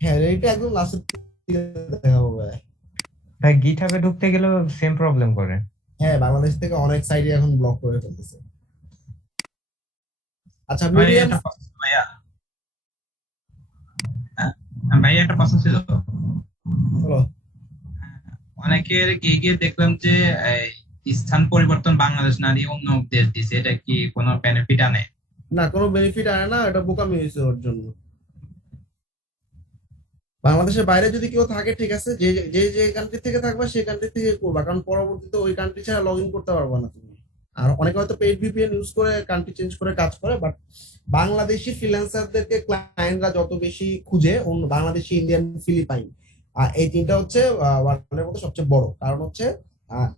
হ্যাঁ, এটা একদম লাস্টের দিকে দেখাবো ভাই। ভাই গিটহাবে ঢুকতে গেলেও সেম প্রবলেম করে। হ্যাঁ, বাংলাদেশ থেকে অনেক সাইটে এখন ব্লক করে ফেলতেছে। আচ্ছা, মিডিয়াম। ভাইয়া ভাইয়া একটা প্রশ্ন ছিল। বলো। অনেকের গিগে দেখলাম যে স্থান পরিবর্তন বাংলাদেশ না দিয়ে অন্য দেশ দিছে, এটা কি কোনো বেনিফিট আনে? না, কোনো বেনিফিট আনে না, এটা বোকামি হয়েছে ওর জন্য। বাংলাদেশের বাইরে যদি কেউ থাকে, ঠিক আছে, যে যে যে কান্ট্রি থেকে থাকবে সেই কান্ট্রি থেকে করবা, কারণ পরবর্তীতে ওই কান্ট্রি ছাড়া লগ ইন করতে পারবা না তুমি। আর অনেকে হয়তো পেইড ভিপিএন ইউজ করে কান্ট্রি চেঞ্জ করে কাজ করে, বাট বাংলাদেশি ফ্রিল্যান্সারদেরকে ক্লায়েন্টরা যত বেশি খুঁজে, বাংলাদেশি, ইন্ডিয়ান, ফিলিপাইন, এই তিনটা হচ্ছে ওয়ার্ল্ডের মধ্যে সবচেয়ে বড়। কারণ হচ্ছে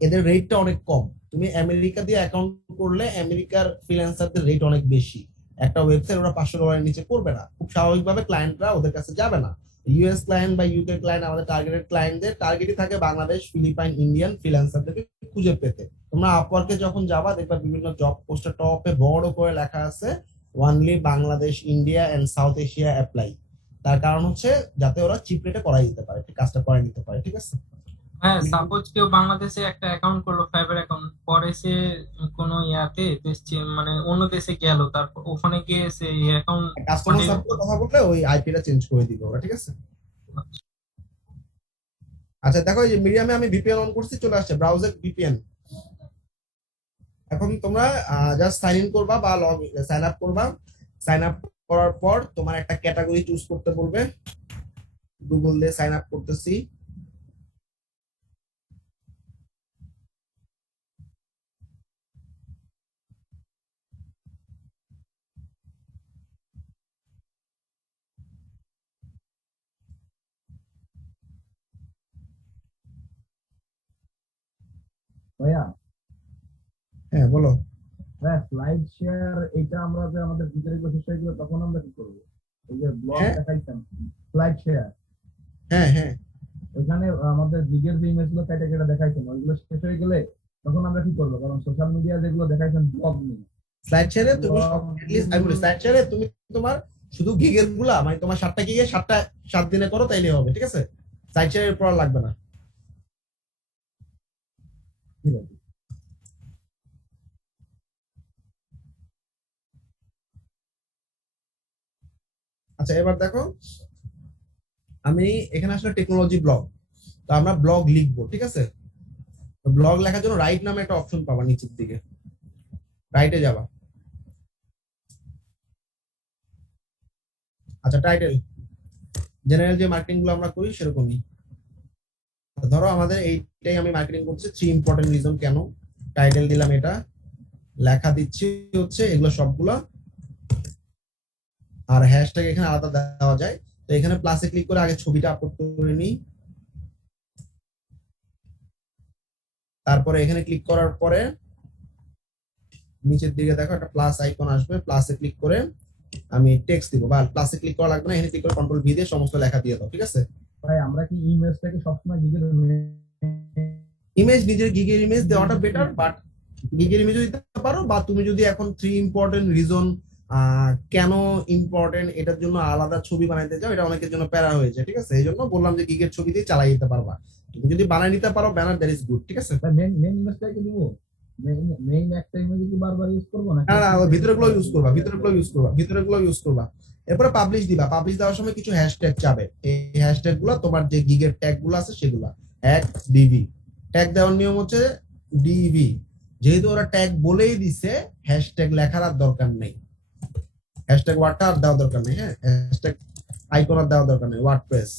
এদের রেটটা অনেক কম। তুমি আমেরিকা দিয়ে অ্যাকাউন্ট করলে আমেরিকার ফ্রিল্যান্সারদের রেট অনেক বেশি। একটা ওয়েবসাইট ওরা $500 নিচে করবে না, খুব স্বাভাবিকভাবে ক্লায়েন্টরা ওদের কাছে যাবে না। ইউএস ক্লায়েন্ট বা ইউকে ক্লায়েন্ট, আমাদের টার্গেটেড ক্লায়েন্টদের টার্গেটই থাকে বাংলাদেশ, ফিলিপাইন, ইন্ডিয়ান ফ্রিল্যান্সারদেরকে খুঁজে পেতে। তোমরা আপওয়ার্কে যখন যাবা, দেখবা বিভিন্ন জব পোস্টের টপে বড় করে লেখা আছে only Bangladesh, India and South Asia apply. তার কারণ হচ্ছে যাতে ওরা চিপ রেটে করাই দিতে পারে, কাজটা করাই নিতে পারে, ঠিক আছে? হ্যাঁ, সাপোজ কেউ বাংলাদেশে একটা অ্যাকাউন্ট করলো, ফাইবার অ্যাকাউন্ট, পরে সে কোনো ইয়াতে মানে অন্য দেশে গেল, তারপর ওখানে গিয়ে সে অ্যাকাউন্ট কাস্টমার সাপোর্টের কথা বললে ওই আইপিটা চেঞ্জ করে দিবে ওরা, ঠিক আছে? আচ্ছা, দেখো এই যে মিডিয়ামে আমি ভিপিএন অন করছি, চলে আসছে ব্রাউজার ভিপিএন। এখন তোমরা জাস্ট সাইন ইন করবা বা সাইন আপ করবা। সাইন আপ করার পর তোমার একটা ক্যাটাগরি চুজ করতে বলবে। গুগল দিয়ে সাইন আপ করতেছি। ভাইয়া হ্যাঁ, বলো। ভাইয়া স্লাইড শেয়ার, এটা আমরা যে আমাদের ভিতরে প্রসেসটা গেল তখন আমরা কি করব? এই যে ব্লগ দেখাইতাম স্লাইড শেয়ার, হ্যাঁ হ্যাঁ, ওইখানে আমাদের ভিডিওর যে ইমেজগুলো কেটে দেখাইতাম, ওইগুলো শেষ হয়ে গেলে তখন আমরা কি করবো? কারণ সোশ্যাল মিডিয়া যেগুলো দেখাইতাম ব্লগ নিয়ে, স্লাইড শেয়ারে তুমি এটলিস্ট আমি বলি, স্লাইড শেয়ারে তুমি তোমার শুধু গিগের গুলা, মানে তোমার 7টা গিগে 7 দিনে করো, তাইলে হবে, ঠিক আছে? স্লাইড শেয়ারের পর লাগবে না। ঠিক আছে। আচ্ছা এবার দেখো, আমি এখানে আসলে টেকনোলজি ব্লগ, তো আমরা ব্লগ লিখবো, ঠিক আছে? ব্লগ লেখার জন্য রাইট নামে একটা অপশন পাবা নিচের দিকে, রাইটে যাবা। আচ্ছা টাইটেল, জেনারেল যে মার্কেটিং গুলো আমরা করি সেরকমই। ধরো আমাদের এইটাই আমি মার্কেটিং করছি, 3 ইম্পর্টেন্ট রিজন কেন, টাইটেল দিলাম এটা, লেখা দিচ্ছি হচ্ছে এগুলো সবগুলো, আর হ্যাশট্যাগ এখানে আলাদা দেওয়া যায়। তো এখানে প্লাসে ক্লিক করে আগে ছবিটা আপলোড করে নিই, তারপরে এখানে ক্লিক করার পরে নিচের দিকে দেখো একটা প্লাস আইকন আসবে, প্লাসে ক্লিক করে আমি টেক্সট দিব, বা প্লাসে ক্লিক করা লাগবে না, এখানে ক্লিক করে কন্ট্রোল ভি দিয়ে সমস্ত লেখা দিয়ে দাও, ঠিক আছে? ভাই আমরা কি ইমেজটাকে সবসময় গিগের ইমেজ, নিজের গিগের ইমেজ দেওয়াটা বেটার, বাট গিগের ইমেজও দিতে পারো, বা তুমি যদি এখন 3 ইম্পর্টেন্ট রিজন কেন ইম্পর্টেন্ট এটার জন্য আলাদা ছবি বানাইতে চাও, এটা অনেকের জন্য প্যারা হয়েছে, ঠিক আছে? এই জন্য বললাম যে গিগের ছবি দিয়ে চালাই দিতে পারবা। তুমি যদি বানাই নিতে পারো ব্যানার, দ্যাট ইজ গুড, ঠিক আছে? মেইন ইমেজটাকে দিব, মেইন একটা ইমেজ কি বারবার ইউজ করব না? না না, ভিতরেগুলো ইউজ করবা, ভিতরেগুলো ইউজ করবা। এরপর পাবলিশ দিবা, পাবলিশ দেওয়ার সময় কিছু হ্যাশট্যাগ চাবে, এই হ্যাশট্যাগ গুলো তোমার যে গিগের ট্যাগ গুলো আছে সেগুলা, ডিভি ট্যাগ দেওয়ার নিয়ম হচ্ছে ডিভি, যেহেতু ওরা ট্যাগ বলেই দিছে, হ্যাশট্যাগ লেখার আর দরকার নেই, হ্যাশট্যাগ ওয়ার্ডটা আর দেওয়ার দরকার নেই, হ্যাঁ, হ্যাশট্যাগ আইকন আর দেওয়ার দরকার নেই, ওয়ার্ডপ্রেস,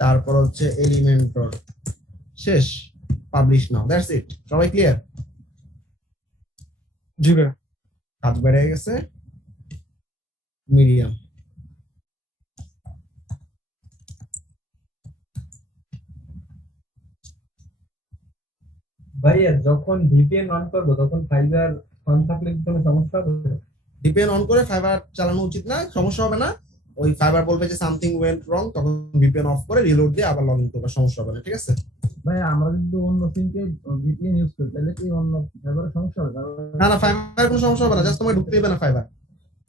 তারপর হচ্ছে এলিমেন্টর, শেষ, পাবলিশ নাও, দ্যাটস ইট। সবাই ক্লিয়ার? জি ভাইয়া। কাজ বেড়ে গেছে, মিডিয়াম। ভাইয়া যখন ভিপিএন অন করবো তখন ফাইবার অন থাকলে কি কোনো সমস্যা হবে? ভিপিএন অন করে ফাইবার চালানো উচিত না, সমস্যা হবে না। ওই ফাইবার বলবে যে সামথিং ওয়েন্ট রং, তখন ভিপিএন অফ করে রিলোড দিয়ে আবার লগইন করবে, সমস্যা হবে না, ঠিক আছে? ভাই আমরা যদি অন্য সিমকে ভিপিএন ইউজ করি তাহলে কি অন্য ফাইবারের সমস্যা হবে? না না, ফাইবার কোনো সমস্যা হবে না, জাস্ট তোমাকে ঢুকতে দিবে না,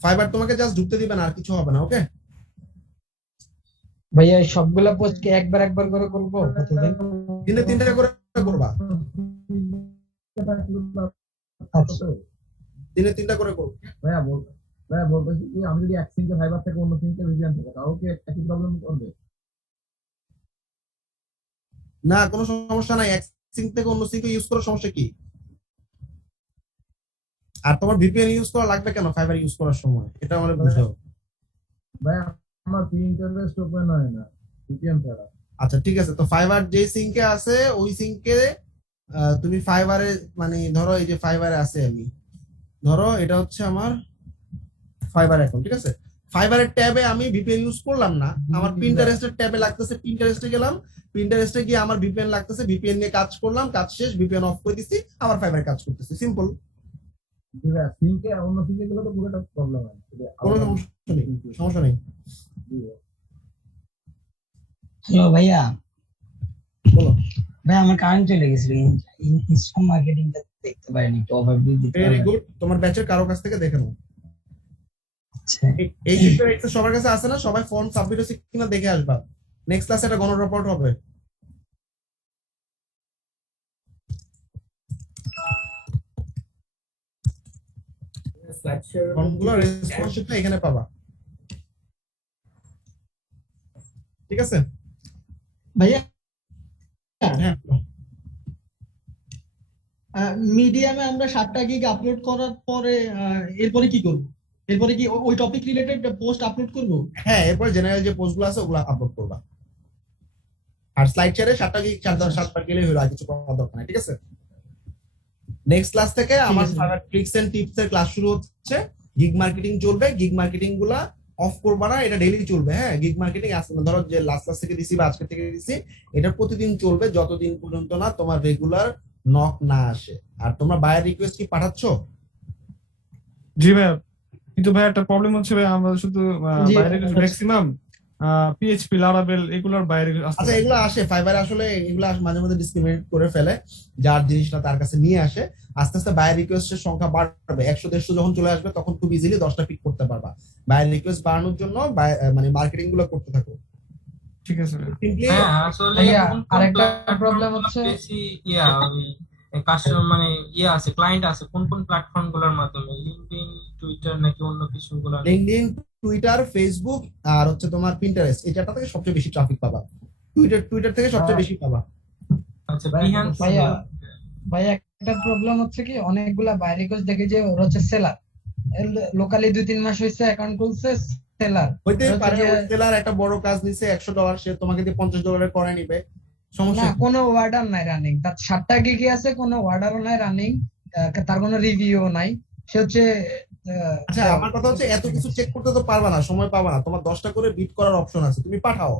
ফাইবার তোমাকে জাস্ট ঢুকতে দিবে না, আর কিছু হবে না, ওকে? ভাইয়া সবগুলা পোস্ট কি একবার করে করবো প্রতিদিন? দিনে 3টা করে করবা, দিনে 3টা করে করবো। ভাইয়া বলতেছি কি আমি যদি এক সিমকে ফাইবার থেকে অন্য সিমকে ভিপিএন থেকে, তাও কি একই প্রবলেম করবে? না, কোনো সমস্যা নাই, এক সিম থেকে অন্য সিমকে ইউজ করার সমস্যা কি? আর তোমার ভিপিএন ইউজ করা লাগবে কেন ফাইবার ইউজ করার সময়, এটা আমাদের বুঝতে হবে। ভাই আমার ইন্টারনেট ওপেন হয় না ভিপিএন ছাড়া। আচ্ছা ঠিক আছে, তো ফাইবার যে সিঙ্কে আছে ওই সিঙ্কে তুমি ফাইবারে, মানে ধরো এই যে ফাইবারে আছে, আমি ধরো এটা হচ্ছে আমার ফাইবার অ্যাকাউন্ট, ঠিক আছে? ফাইবারের ট্যাবে আমি ভিপিএন ইউজ করলাম না, আমার পিন্টারেস্টের ট্যাবে লাগতেছে, পিন্টারেস্টে গেলাম, পিন্টারেস্টে গিয়ে আমার ভিপিএন লাগতেছে, ভিপিএন নিয়ে কাজ করলাম, কাজ শেষ, ভিপিএন অফ করে দিছি, আবার ফাইবারে কাজ করতেছি, সিম্পল। সিমকে অন্য সিমকে গেলে তো পুরোটা প্রবলেম হয়। কোনো সমস্যা নেই, সমস্যা নেই। হ্যালো ভাইয়া, বলো। ভাই আমার কারেন্ট চলে গেছিল, ইনস্টাগ্রাম মার্কেটিংটা দেখতে পারিনি, একটু ওভারভিউ দিতে ভেরি পারবেন? গুড, তোমার ব্যাচের কারো কাছ থেকে দেখে নাও। আচ্ছা এই জিনিসটা এক্সেস সবার কাছে আছে না? সবাই ফর্ম সাবমিট হচ্ছে কিনা দেখে আসবা, নেক্সট ক্লাসে একটা গণ রিপোর্ট হবে। ফর্মগুলো রেসপন্সিভটা এখানে পাবা, ঠিক আছে ভাইয়া? হ্যাঁ, মিডিয়ামে আমরা 7টা গিগ আপলোড করার পরে এরপরে কি করব? এরপরে কি ওই টপিক রিলেটেড পোস্ট আপলোড করব? হ্যাঁ, এরপর জেনারেল যে পোস্টগুলো আছে ওগুলো আপলোড করবা, আর স্লাইড শেয়ারে 7বার গেলেই হলো, আর কিছু করার দরকার নাই, ঠিক আছে? নেক্সট ক্লাস থেকে আমার ট্রিক্স এন্ড টিপস এর ক্লাস শুরু হচ্ছে, গিগ মার্কেটিং চলবে, গিগ মার্কেটিং গুলা অফ করবা না, এটা ডেইলি চলবে, হ্যাঁ? গিগ মার্কেটিং আসলে ধরো যে লাস্ট ক্লাস থেকে দিছি বা আজকে থেকে দিছি, এটা প্রতিদিন চলবে যতদিন পর্যন্ত না তোমার রেগুলার নক না আসে। আর তোমরা বায়ার রিকোয়েস্ট কি পাঠাচ্ছ? জি ভাইয়া, কিন্তু ভাই একটা প্রবলেম হচ্ছে ভাই, আমরা শুধু বাইরে ম্যাক্সিমাম পিএইচপি লারাবেল এগুলোর বাইরে আসতে আচ্ছা, এগুলো আসে ফাইবারে, আসলে এগুলো মাঝে মাঝে ডিসক্রিমিনেট করে ফেলে, যার জিনিসটা তার কাছে নিয়ে আসে। আস্তে আস্তে বায়ার রিকোয়েস্টের সংখ্যা বাড়বে, 100-150 যখন চলে আসবে তখন খুব ইজিলি 10টা পিক করতে পারবা। বায়ার রিকোয়েস্ট বাড়ানোর জন্য মানে মার্কেটিং গুলো করতে থাকো, ঠিক আছে। হ্যাঁ আসলে আরেকটা প্রবলেম হচ্ছে বেশি ওই কাস্টমার মানে ইয়ে আছে, ক্লায়েন্ট আছে কোন কোন প্ল্যাটফর্ম গুলোর মাধ্যমে, লিঙ্কডইন, টুইটার নাকি অন্য কিছু গুলো? লিঙ্কডইন, টুইটার, ফেসবুক আর হচ্ছে তোমার পিন্টারেস্ট, এই চারটা থেকে সবচেয়ে বেশি ট্রাফিক পাবা। টুইটার থেকে সবচেয়ে বেশি পাবা। আচ্ছা, বিহান্স। ভাইয়া ভাইয়া একটা প্রবলেম হচ্ছে কি, অনেকগুলা বাইরে কোর্স দেখে যে ওরা হচ্ছে সেলার, লোকালি 2-3 মাস হয়েছে অ্যাকাউন্ট খুলছে, সেলার হইতেই পারে সেলার একটা বড় কাজ নিছে $100, সে তোমাকে দিয়ে $50 করে নিবে, সমস্যা না, কোনো অর্ডার নাই রানিং, তার 7টা গিগই আছে, কোনো অর্ডারও নাই রানিং, তার কোনো রিভিউও নাই, সে হচ্ছে আচ্ছা আমার কথা হচ্ছে এত কিছু চেক করতে তো পারবা না, সময় পাবা না, তোমার 10টা করে বিট করার অপশন আছে, তুমি পাঠাও,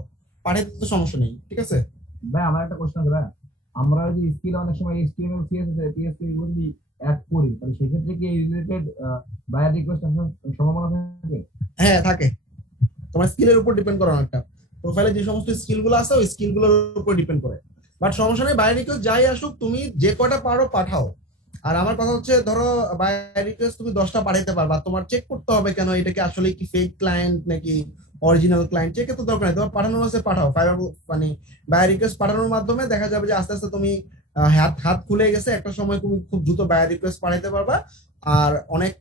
পাঠাইতে তো সমস্যা নেই, ঠিক আছে? ভাই আমার একটা কোশ্চেন আছে ভাই, আমরা যদি স্কিল অনেক সময় HTML CSS PHP এগুলো যদি অ্যাড করি, তাহলে সেক্ষেত্রে কি এই রিলেটেড বায়ার রিকোয়েস্ট আসার সম্ভাবনা থাকে? হ্যাঁ থাকে, তোমার স্কিলের উপর ডিপেন্ড করে অনেকটা, প্রোফাইলে যে সমস্ত স্কিল গুলো আছে ওই স্কিল গুলোর উপর ডিপেন্ড করে, বাট সমস্যা নেই, বাই রিকোয়েস্ট যাই আসুক তুমি যে কয়টা পারো পাঠাও। আর আমার কথা হচ্ছে ধরো বাই রিকোয়েস্ট তুমি 10টা পাঠাইতে পারবা, তোমার চেক করতে হবে কেন এটা কি আসলে কি ফেক ক্লায়েন্ট নাকি অরিজিনাল ক্লায়েন্ট, চেকের তো দরকার নেই, তোমার পাঠানোর আছে পাঠাও, ফাইবার মানে বাই রিকোয়েস্ট পাঠানোর মাধ্যমে দেখা যাবে যে আস্তে আস্তে তুমি হাত হাত খুলে গেছে, একটা সময় তুমি খুব দ্রুত বাই রিকোয়েস্ট পাঠাইতে পারবা। আর অনেক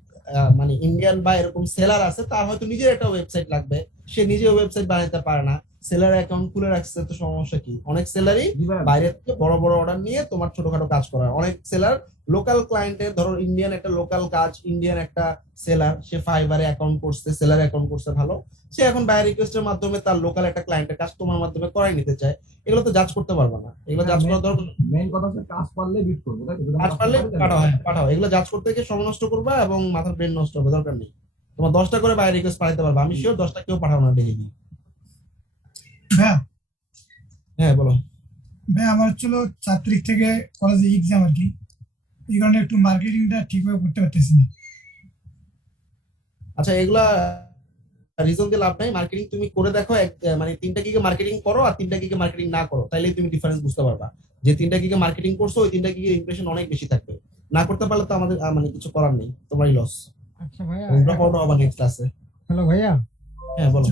মানে ইন্ডিয়ান বা এরকম সেলার আছে, তার হয়তো নিজের একটা ওয়েবসাইট লাগবে, সে নিজে ওয়েবসাইট বানাতে পারে না, সেলার অ্যাকাউন্ট খুলে রাখছে, তো সমস্যা কি? অনেক সেলারই বাইরে থেকে বড় বড় অর্ডার নিয়ে তোমার ছোটখাটো কাজ করায়, অনেক সেলার লোকাল ক্লায়েন্টের, ধরো ইন্ডিয়ান একটা লোকাল কাজ, ইন্ডিয়ান একটা সেলার, সে ফাইবারে অ্যাকাউন্ট করছে, সেলার অ্যাকাউন্ট করছে ভালো, সে এখন বাই রিকোয়েস্টের মাধ্যমে তার লোকাল একটা ক্লায়েন্টের কাজ তোমার মাধ্যমে করাই নিতে চায়, এগুলো তো জাজ করতে পারবা না, এগুলো জাজ করার দরকার। মেইন কথা হচ্ছে কাজ পারলে বিট করবো, তাই তো? কাজ পারলে পাঠাও, পাঠাও, এগুলো জাজ করতে গিয়ে সময় নষ্ট করবা এবং মাথার ব্রেন নষ্ট হবে, দরকার নেই। তোমার 10টা করে বাই রিকোয়েস্ট পাঠাতে পারবা, আমি শিওর 10টা কেউ পাঠাও না ডেইলি। ভাইয়া হ্যাঁ বলো। ভাই আমার হচ্ছিল 4 তারিখ থেকে কলেজে এক্সাম আর কি, এই কারণে একটু মার্কেটিংটা ঠিকভাবে করতে পারতেছি না। আচ্ছা এগুলা রিজন দিয়ে লাভ নাই, মার্কেটিং তুমি করে দেখো, মানে 3টা গিগে মার্কেটিং করো আর 3টা গিগে মার্কেটিং না করো, তাইলেই তুমি ডিফারেন্স বুঝতে পারবা, যে 3টা গিগে মার্কেটিং করছো ওই 3টা গিগে ইমপ্রেশন অনেক বেশি থাকবে, না করতে পারলে তো আমাদের মানে কিছু করার নেই, তোমারই লস। আচ্ছা ভাইয়া, ড্রপ আউট হবে নেক্সট ক্লাসে। হ্যালো ভাইয়া, হ্যাঁ বলো।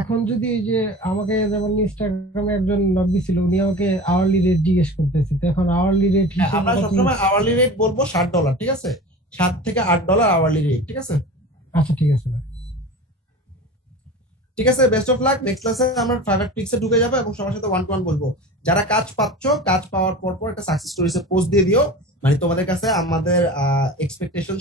এখন যদি এই যে আমাকে যেমন ইনস্টাগ্রামে একজন নক দিছিল, উনি আমাকে আওয়ারলি রেট জিজ্ঞেস করতেছে, তো এখন আওয়ারলি রেট আমরা সবসময় আওয়ারলি রেট বলবো $60, ঠিক আছে? $7 থেকে $8 আওয়ারলি রেট, ঠিক আছে? আচ্ছা ঠিক আছে ভাই। ঠিক আছে, বেস্ট অফ লাক, নেক্সট ক্লাসে আমরা ফাইবার ট্রিক্সে ঢুকে যাবো এবং সবার সাথে 1-to-1 বলবো। যারা কাজ পাচ্ছ, কাজ পাওয়ার পর একটা সাকসেস স্টোরিজে পোস্ট দিয়ে দিও, মানে তোমাদের কাছে আমাদের এক্সপেকটেশন